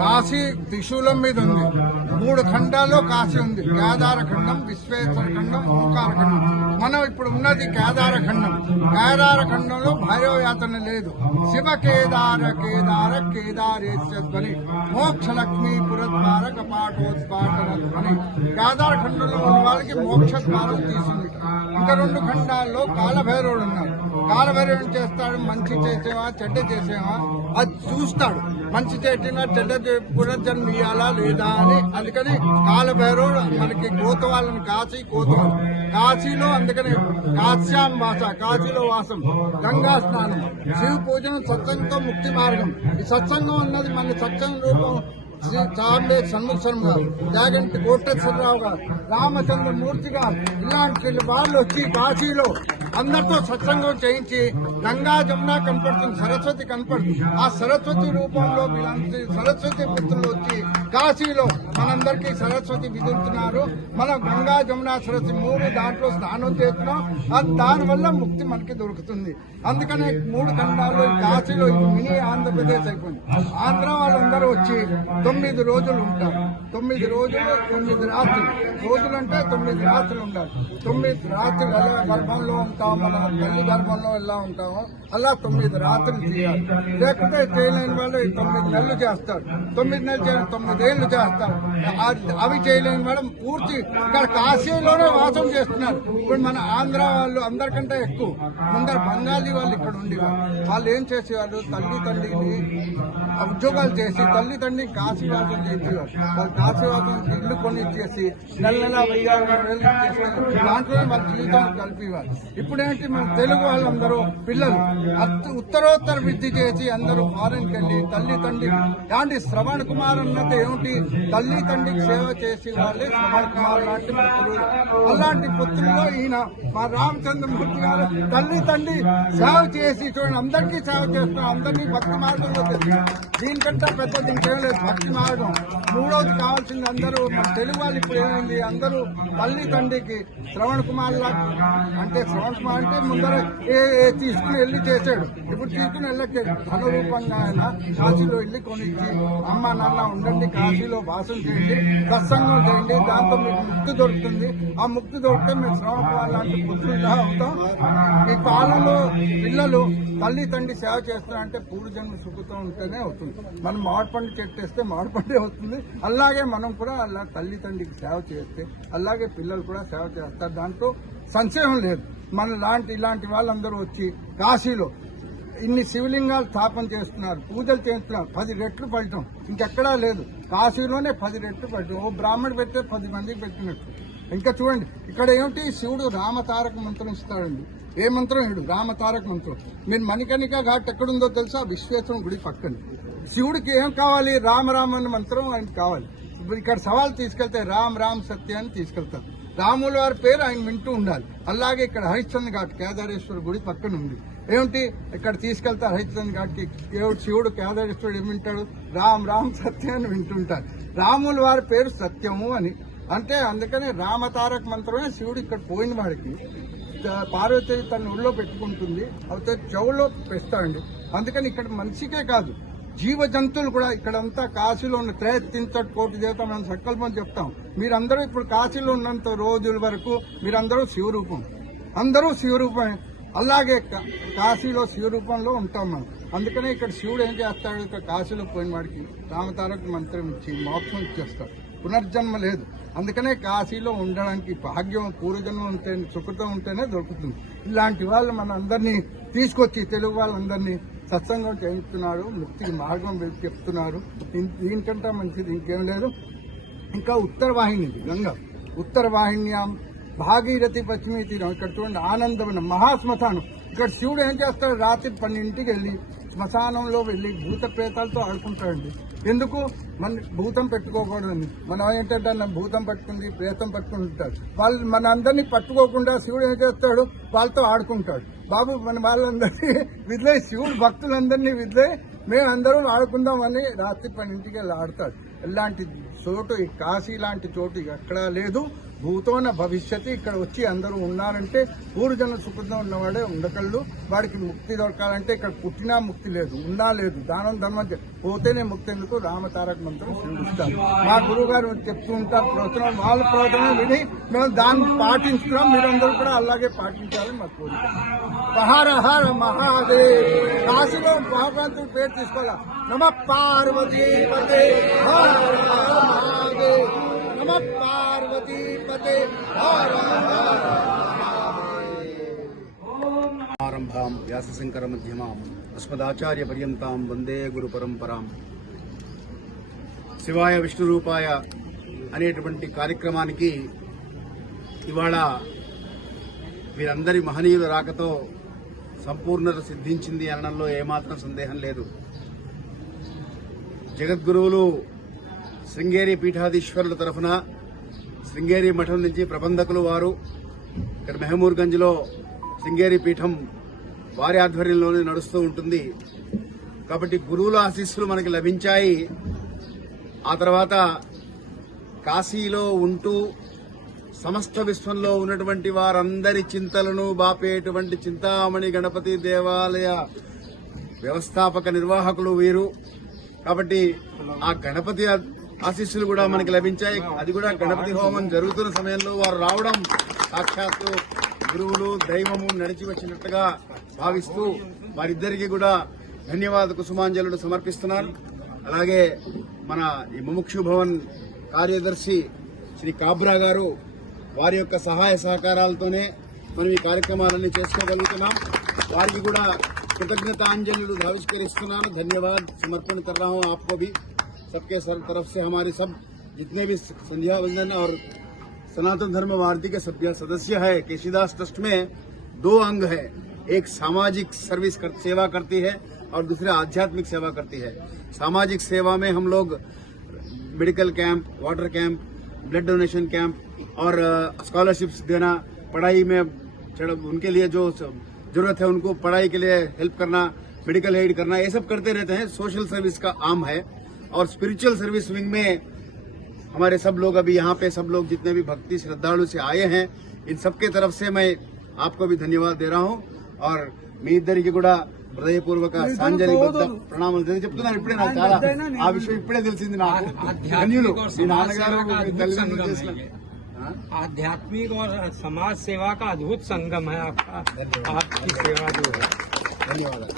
కాశీ త్రిశూలం మీద ఉంది. 3 ఖండాల్లో కాశీ ఉంది. కేదార ఖండం, విశ్వేశ్వర ఖండం, ఓంకార ఖండం. మనం ఇప్పుడు ఉన్నది కేదార ఖండం. కేదార ఖండంలో భైరవ యాతన లేదు. శివ కేదార కేదార కేదారేశ్వరి మోక్ష లక్ష్మీ పురద్వార కపాటోద్పాటన ధ్వని. కేదార ఖండంలో ఉన్న వాళ్ళకి మోక్ష ద్వారం తీసింది. ఇంకా 2 ఖండాల్లో కాలభైరవుడు ఉన్నాడు. కాలభైరవుడు చేస్తాడు, మంచి చేసేవా చెడ్డ చేసేవా అది చూస్తాడు. మంచి చేసినా చెడ్డ పునర్జన్మ ఇయ్యాలా లేదా అని. అందుకని కాలభైరవుడు మనకి కోతవాళ్ళని కోతవాళ్ళు కాశీలో. అందుకని కాశ్యాం వాస, కాశీలో వాసం, గంగా స్నానం, శివ పూజనం, సత్సంగంతో ముక్తి మార్గం. ఈ సత్సంగం అన్నది మన సత్సంగ రూపం శ్రీ చాంబే షణ్ముఖం గారు, జాగంటి కోటేశ్వరరావు గారు, రామచంద్రమూర్తి గారు, ఇలాంటి వాళ్ళు వచ్చి కాశీలో అందరితో సత్సంగం చేయించి గంగా జమున కనపడుతుంది, సరస్వతి కనపడుతుంది. ఆ సరస్వతి రూపంలో వీళ్ళందరి సరస్వతి మిత్రులు వచ్చి కాశీలో మనందరికీ సరస్వతి విధిస్తున్నారు. మనం గంగా జమున సరస్వతి 3 దాంట్లో స్నానం చేస్తున్నాం. దానివల్ల ముక్తి మనకి దొరుకుతుంది. అందుకనే 3 ఖండాలు కాశీలో ఇది మినీ ఆంధ్రప్రదేశ్ అయిపోయింది. ఆంధ్ర వాళ్ళందరూ వచ్చి 9 రోజులు ఉంటారు. 9 రోజులు 9 రాత్రులు. రోజులంటే 9 రాత్రులు ఉండాలి. 9 రాత్రులు ఎలా గర్భంలో ఉంటాం, మన తల్లి గర్భంలో ఎలా ఉంటామో అలా 9 రాత్రులు చేయాలి. లేకపోతే చేయలేని వాళ్ళు 9 నెలలు చేస్తారు. 9 నెలలు 9 ఏళ్ళు చేస్తారు. అవి చేయలేని వాళ్ళు పూర్తి ఇక్కడ కాశీలోనే వాసం చేస్తున్నారు. ఇప్పుడు మన ఆంధ్ర వాళ్ళు అందరికంటే ఎక్కువ. ముందర బెంగాలీ వాళ్ళు ఇక్కడ ఉండేవాళ్ళు. వాళ్ళు ఏం చేసేవాళ్ళు, తల్లి తండ్రిని ఉద్యోగాలు చేసి తల్లి తండ్రిని కాశీవాసం చేసేవారు. వాళ్ళు కాశీవాసం ఇల్లు కొని ఇచ్చేసి నెల 1000 ఇచ్చేస్తారు. దాంట్లోనే వాళ్ళ జీవితం కలిపేవారు. ఇప్పుడేంటి మన తెలుగు వాళ్ళందరూ పిల్లలు ఉత్తరోత్తర విద్య చేసి అందరూ ఫారెన్కి వెళ్ళి తల్లి తండ్రి లాంటి శ్రవణ్ కుమార్ అన్నది ఏమిటి, తల్లి తండ్రికి సేవ చేసి వాళ్ళే శ్రవణ్ కుమార్ లాంటి పుత్రులు. అలాంటి పుత్రుల్లో ఈయన మా రామచంద్రమూర్తి గారు తల్లి తండ్రి సేవ చేసి చూడండి, అందరికీ సేవ చేస్తున్నాం, అందరినీ భక్తి మార్గంలో తెస్తున్నాం. దీనికంటే పెద్దది ఇంకేం లేదు. భక్తి మార్గం 3వది కావాల్సింది. అందరూ మన తెలుగు వాళ్ళు ఇప్పుడు ఏమైంది, అందరూ తల్లి తండ్రికి శ్రవణ్ కుమార్ లాగా, అంటే శ్రవణ్ కుమార్ అంటే ముందర తీసుకుని వెళ్ళి చేశాడు. ఇప్పుడు తీసుకుని వెళ్ళట్లేదు. ధన రూపంగా ఆయన కాశీలో వెళ్ళి కొనిచ్చి అమ్మ నాన్న ఉండండి, కాశీలో వాసం చేయండి, సత్సంగం చేయండి, దాంతో మీకు ముక్తి దొరుకుతుంది. ఆ ముక్తి దొరికితే మేము శ్రవణ్ కుమార్ లాంటి పుత్రులుగా అవుతాం. ఈ కాలంలో పిల్లలు తల్లి తండ్రి సేవ చేస్తారంటే పూర్వజన్మ సుఖతో ఉంటేనే అవుతుంది. మనం మామిడి పండు చెట్టు వేస్తే మామిడి పండే అవుతుంది. అలాగే మనం కూడా అలా తల్లి తండ్రికి సేవ చేస్తే అలాగే పిల్లలు కూడా సేవ చేస్తారు. దాంట్లో సంశయం లేదు. మన ఇలాంటి వాళ్ళందరూ వచ్చి కాశీలో ఇన్ని శివలింగాలు స్థాపన చేస్తున్నారు, పూజలు చేస్తున్నారు. 10 రెట్లు ఫలితం ఇంకెక్కడా లేదు. కాశీలోనే 10 రెట్లు ఫలితం. ఓ బ్రాహ్మణుడు పెడితే 10 మందికి పెట్టినట్టు. ఇంకా చూడండి, ఇక్కడ ఏమిటి, శివుడు రామతారక మంత్రం ఇస్తాడండి. ఏ మంత్రం ఇడు? రామతారక మంత్రం. మీరు మణికర్ణికా ఘాట్ ఎక్కడుందో తెలుసా? విశ్వేశ్వరం గుడి పక్కన. శివుడికి ఏం కావాలి? రామ అన్న మంత్రం ఆయనకి కావాలి. ఇక్కడ సవాల్ తీసుకెళ్తే రామ్ రామ్ సత్య అని తీసుకెళ్తారు. రాముల వారి పేరు ఆయన వింటూ ఉండాలి. అలాగే ఇక్కడ హరిశ్చంద్ర ఘాట్ కేదారేశ్వర గుడి పక్కన ఉంది. ఏమిటి, ఇక్కడ తీసుకెళ్తారు హరిశ్చంద్ర ఘాట్కి. శివుడు కేదారేశ్వరుడు ఏమి వింటాడు? రామ్ రామ్ సత్య అని వింటుంటారు. రాముల వారి పేరు సత్యము అని. అంటే అందుకని రామతారక మంత్రమే శివుడు ఇక్కడ పోయిన వాడికి పార్వతి తన ఒళ్ళో పెట్టుకుంటుంది, అయితే చెవులో పెస్తాడండి. అందుకని ఇక్కడ మనిషికే కాదు, జీవ జంతువులు కూడా ఇక్కడంతా కాశీలో ఉన్న 330 కోటి దేవత మనం సంకల్పం చెప్తాం. మీరందరూ ఇప్పుడు కాశీలో ఉన్నంత రోజుల వరకు మీరందరూ శివరూపం, అందరూ శివరూపమే. అలాగే కాశీలో శివరూపంలో ఉంటాం మనం. అందుకనే ఇక్కడ శివుడు ఏం చేస్తాడు, ఇక్కడ కాశీలో పోయిన వాడికి రామతారక మంత్రం ఇచ్చి మోక్షం ఇచ్చేస్తాడు. పునర్జన్మ లేదు. అందుకనే కాశీలో ఉండడానికి భాగ్యం, పూర్వజన్మ ఉంటే, సుఖతం ఉంటేనే దొరుకుతుంది. ఇలాంటి వాళ్ళు మన అందరినీ తీసుకొచ్చి తెలుగు వాళ్ళందరినీ సత్సంగం చేయిస్తున్నారు, ముక్తికి మార్గం చెప్తున్నారు. దీనికంటే మంచిది ఇంకేం లేదు. ఇంకా ఉత్తర వాహిని గంగా, ఉత్తర వాహిన్యాం భాగీరథి పశ్చిమీ తీరం. ఇక్కడ చూడండి, ఆనందమైన మహాశ్మశానం. ఇక్కడ శివుడు ఏం చేస్తాడు, రాత్రి 12ంటికి వెళ్ళి శ్మశానంలో వెళ్ళి భూత ప్రేతాలతో ఆడుకుంటాడండి. ఎందుకు? మన భూతం పెట్టుకోకూడదని. మనం ఏంటంటే భూతం పట్టుకుంది, ప్రేతం పట్టుకుంటాడు. వాళ్ళు మన అందరినీ పట్టుకోకుండా శివుడు ఏం చేస్తాడు, వాళ్ళతో ఆడుకుంటాడు. బాబు మన వాళ్ళందరినీ విదిలే, శివుడు భక్తులందరినీ విదిలే, మేమందరం ఆడుకుందామని రాత్రి 12ంటికి వెళ్ళి ఆడతాడు. ఇలాంటి చోటు ఈ కాశీ లాంటి చోటు ఎక్కడా లేదు. భూతోన భవిష్యత్తు ఇక్కడ వచ్చి అందరూ ఉన్నారంటే పూర్వజన సుకృతం ఉన్నవాడే ఉండకళ్ళు. వాడికి ముక్తి దొరకాలంటే ఇక్కడ పుట్టినా ముక్తి లేదు, ఉన్నా లేదు. దానం ధర్మం పోతేనే ముక్తి. ఎందుకు రామతారక మంత్రం శ్రమిస్తాం. మా గురువు గారు చెప్తూ ఉంటారు ప్రవచనం, వాళ్ళ ప్రవచనం విని మేము దాన్ని పాటించుకున్నాం. మీరందరూ కూడా అలాగే పాటించాలని మా కోరిక. హర హర మహాదేవ్. కాశీలో మహాప్రాంతుల పేరు తీసుకోవాలా. నమ పార్వతీపతే హర హర మహాదేవ్. నమ పార్వతీపతే హర హర ఆరంభాం వ్యాసశంకర మధ్యమాం అస్మదాచార్య పర్యంతాం వందే గురు పరంపరాం. శివాయ విష్ణు రూపాయ అనేటువంటి కార్యక్రమానికి ఇవాళ వీరందరి మహనీయుల రాకతో సంపూర్ణత సిద్ధించింది అనడంలో ఏమాత్రం సందేహం లేదు. జగద్గురువులు శృంగేరి పీఠాధీశ్వరుల తరఫున శృంగేరి మఠం నుంచి ప్రబంధకులు వారు ఇక్కడ మెహమూర్గంజ్లో శృంగేరి పీఠం వారి ఆధ్వర్యంలోనే నడుస్తూ ఉంటుంది. కాబట్టి గురువుల ఆశీస్సులు మనకి లభించాయి. ఆ తర్వాత కాశీలో ఉంటూ సమస్త విశ్వంలో ఉన్నటువంటి వారందరి చింతలను బాపేటువంటి చింతామణి గణపతి దేవాలయ వ్యవస్థాపక నిర్వాహకులు వీరు. కాబట్టి ఆ గణపతి ఆశీస్సులు కూడా మనకి లభించాయి. అది కూడా గణపతి హోమం జరుగుతున్న సమయంలో వారు రావడం సాక్షాత్తు గురువులు దైవము నడిచి వచ్చినట్టుగా భావిస్తూ వారిద్దరికీ కూడా ధన్యవాద కుసుమాంజలుడు సమర్పిస్తున్నాను. అలాగే మన ఈ ముముక్షు భవన్ కార్యదర్శి శ్రీ కాబ్రా గారు, వారి యొక్క సహాయ సహకారాలతోనే మనం ఈ కార్యక్రమాలన్నీ చేసుకోగలుగుతున్నాం. వారికి కూడా कृतज्ञतांजलि आविष्करिస్తున్నాను. धन्यवाद समर्पण कर रहा हूँ आपको भी. सबके तरफ से हमारे सब जितने भी संध्या वंदन और सनातन धर्म भारती के सदस्य है, केशीदास ट्रस्ट में 2 अंग है. एक सामाजिक सर्विस सेवा करती है और दूसरे आध्यात्मिक सेवा करती है. सामाजिक सेवा में हम लोग medical camp, water camp, blood donation camp और स्कॉलरशिप्स देना, पढ़ाई में उनके लिए जो जरूरत है उनको पढ़ाई के लिए हेल्प करना, मेडिकल एड करना, ये सब करते रहते हैं. सोशल सर्विस का आम है. और स्पिरिचुअल सर्विस विंग में हमारे सब लोग अभी यहाँ पे सब लोग जितने भी भक्ति श्रद्धालु से आए हैं, इन सबके तरफ से मैं आपको भी धन्यवाद दे रहा हूँ. और మీ ఇద్దరికి కూడా హృదయపూర్వక సాంజలిబద్ధ ప్రణామాలు చెప్తున్నాను. ఇప్పుడే నాకు చాలా ఆ విషయం ఇప్పుడే తెలిసింది నాకు. ధన్యులు మీ నాన్నగారు తల్లిదండ్రులు చేసిన आध्यात्मिक और समाज सेवा का अद्भुत संगम है आपका. आपकी सेवा जो है. ధన్యవాదాలు.